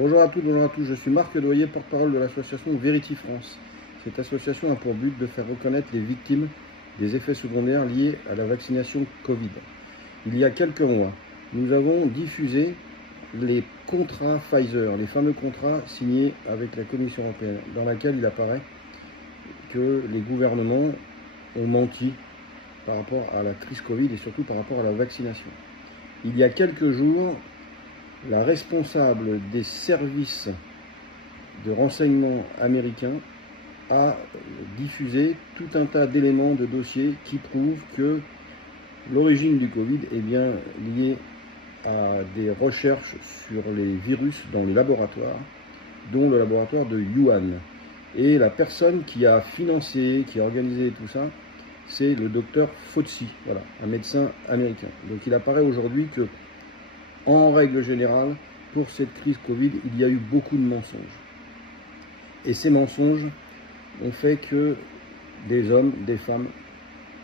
Bonjour à toutes, bonjour à tous, je suis Marc Doyer, porte-parole de l'association Verity France. Cette association a pour but de faire reconnaître les victimes des effets secondaires liés à la vaccination Covid. Il y a quelques mois, nous avons diffusé les contrats Pfizer, les fameux contrats signés avec la Commission européenne, dans laquelle il apparaît que les gouvernements ont menti par rapport à la crise Covid et surtout par rapport à la vaccination. Il y a quelques jours, la responsable des services de renseignement américains a diffusé tout un tas d'éléments de dossiers qui prouvent que l'origine du Covid est bien liée à des recherches sur les virus dans les laboratoires, dont le laboratoire de Wuhan. Et la personne qui a financé, qui a organisé tout ça, c'est le docteur Fauci, voilà, un médecin américain. Donc il apparaît aujourd'hui que, en règle générale, pour cette crise Covid, il y a eu beaucoup de mensonges. Et ces mensonges ont fait que des hommes, des femmes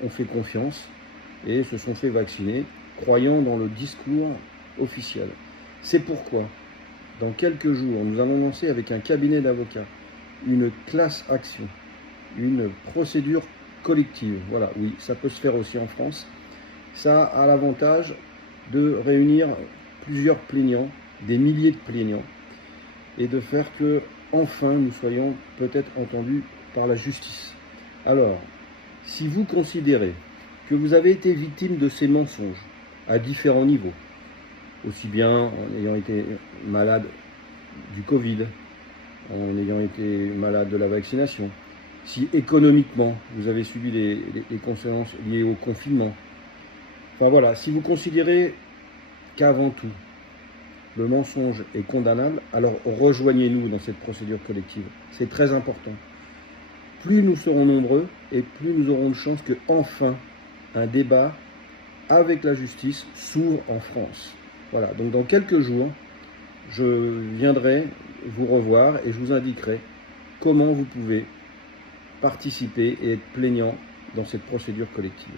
ont fait confiance et se sont fait vacciner, croyant dans le discours officiel. C'est pourquoi, dans quelques jours, nous allons lancer avec un cabinet d'avocats une class action, une procédure collective. Voilà, oui, ça peut se faire aussi en France. Ça a l'avantage de réunir plusieurs plaignants, des milliers de plaignants, et de faire que, enfin, nous soyons peut-être entendus par la justice. Alors, si vous considérez que vous avez été victime de ces mensonges à différents niveaux, aussi bien en ayant été malade du Covid, en ayant été malade de la vaccination, si économiquement vous avez subi les conséquences liées au confinement, enfin voilà, si vous considérez qu'avant tout, le mensonge est condamnable, alors rejoignez-nous dans cette procédure collective. C'est très important. Plus nous serons nombreux et plus nous aurons de chances que, enfin, un débat avec la justice s'ouvre en France. Voilà, donc dans quelques jours, je viendrai vous revoir et je vous indiquerai comment vous pouvez participer et être plaignant dans cette procédure collective.